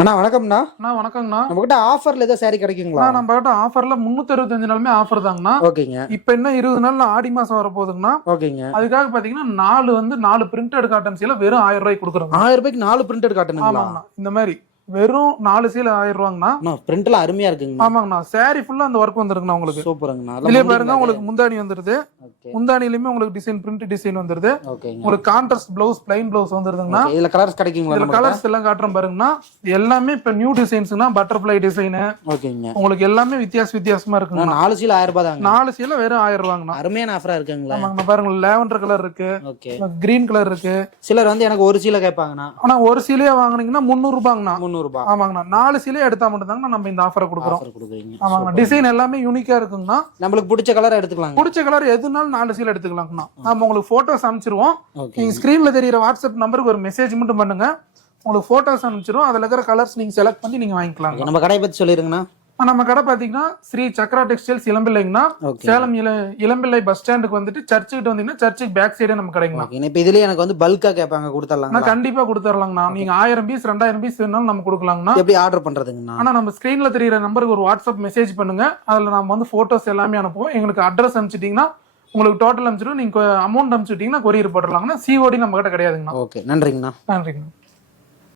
அண்ணா வணக்கம்ண்ணா. அண்ணா வணக்கங்கண்ணா. நம்மகிட்ட ஆஃபர்ல ஏதோ சாரி கிடைக்குங்களா? நம்ம கிட்ட ஆஃபர்ல 365 நாளுமே ஆஃபர் தாங்கண்ணா. ஓகேங்க. இப்ப என்ன 20 நாள்ல ஆடி மாசம் வர போகுதுங்கண்ணா. ஓகேங்க. அதுக்காக பாத்தீங்கன்னா 4 பிரிண்டட் காட்டன் சீலை வெறும் 1000 ரூபாய்க்கு கொடுக்குறோம். 1000 ரூபாய்க்கு 4 பிரிண்டட் காட்டணுங்களா? ஆமாங்கண்ணா. இந்த மாதிரி வெறும் 4 சீலை 1000 ரூபாங்கண்ணா. பிரிண்ட்ல அருமையா இருக்குங்க. ஆமாங்கண்ணா. சாரி ஃபுல்லா அந்த ஒர்க் வந்துருங்கண்ணா உங்களுக்கு. சூப்பருங்கண்ணா. இதுலயே பாருங்க உங்களுக்கு முந்தானி வந்துருது. முந்தானிலயுமே உங்களுக்கு டிசைன் பிரிண்ட் டிசைன் வந்துருது. உங்களுக்கு கான்ட்ராஸ்ட் பிளவுஸ் பிளைன் பிளவுஸ் வந்துருதுங்கண்ணா. இதுல கலர்ஸ் கிடைக்குங்களா? இதுல கலர்ஸ் எல்லாம் காட்டுறேன் பாருங்கண்ணா. எல்லாமே இப்ப நியூ டிசைன்ஸ்னா பட்டர்ஃப்ளை டிசைன். ஓகேங்க. உங்களுக்கு எல்லாமே வித்தியாசமா இருக்குங்க. 4 சீலை 1000 ரூபாய் தாங்க. 4 சீலை வெறும் 1000 ரூபாங்கண்ணா. அருமையான ஆஃபரா இருக்குங்களா? ஆமாங்கண்ணா. பாருங்க லாவெண்டர் கலர் இருக்கு. ஓகே. கிரீன் கலர் இருக்கு. சிலர் வந்து எனக்கு ஒரு சீலை கேட்பாங்கண்ணா. ஆனா ஒரு சீலையே வாங்குனீங்கன்னா 300 ரூபாங்கண்ணா. 300 ரூபாய். ஆமாங்கண்ணா. 4 சீலை எடுத்தா மட்டும் தாங்க நம்ம இந்த ஆஃபரை கொடுக்குறோம். ஆமாங்கண்ணா. டிசைன் எல்லாமே யூனிக்கா இருக்குங்கண்ணா. நம்மளுக்கு பிடிச்ச கலர் எடுத்துக்கலாம். பிடிச்ச கலர் எதுனாலும் 4 சீலை எடுத்துக்கலாங்கண்ணா. நம்ம உங்களுக்கு போட்டோஸ் அனுப்பிச்சிருவோம். நீங்க ஸ்கிரீன்ல தெரியுற வாட்ஸ்அப் நம்பருக்கு ஒரு மெசேஜ் மட்டும் பண்ணுங்க. உங்களுக்கு போட்டோஸ் அனுப்பிச்சிருவோம். அதுல இருக்கிற கலர்ஸ் நீங்க செலக்ட் பண்ணி நீங்க வாங்கிக்கலாம். நம்ம கடையை பத்தி சொல்லிருங்கண்ணா. நம்ம கடை பாத்தீங்கன்னா ஸ்ரீ சக்ரா டெக்ஸ்டைல்ஸ் இளம்பிள்ளைங்கண்ணா. சேலம் இளம்பிள்ளை பஸ் ஸ்டாண்டுக்கு வந்துட்டு சர்ச் கிட்ட வந்தீங்கன்னா சர்ச்சுக்கு பேக் சைடே நம்ம கடைங்கண்ணா. இப்ப இதுல எனக்கு வந்து பல்கா கேட்பாங்க, கொடுத்துடலாம்? கண்டிப்பா கொடுத்துடலாங்கண்ணா. நீங்க 1000 பீஸ் 2000 பீஸ் வேணாலும் நம்ம கொடுக்கலாங்கண்ணா. எப்படி ஆர்டர் பண்றதுங்கண்ணா? ஆனா நம்ம ஸ்கிரீன்ல தெரியுற நம்பருக்கு ஒரு வாட்ஸ்அப் மெசேஜ் பண்ணுங்க. அதுல நம்ம வந்து போட்டோஸ் எல்லாமே அனுப்புவோம். எங்களுக்கு அட்ரஸ் அனுப்பிச்சிட்டீங்கன்னா உங்களுக்கு டோட்டல் அனுப்பிச்சிடும். நீங்க அமௌண்ட் அனுப்பிச்சிட்டீங்கன்னா கொரியர் போட்டுடலாங்கண்ணா. சிஓடி நம்ம கிட்ட கிடையாதுங்கண்ணா. ஓகே, நன்றிங்கண்ணா. நன்றிங்கண்ணா.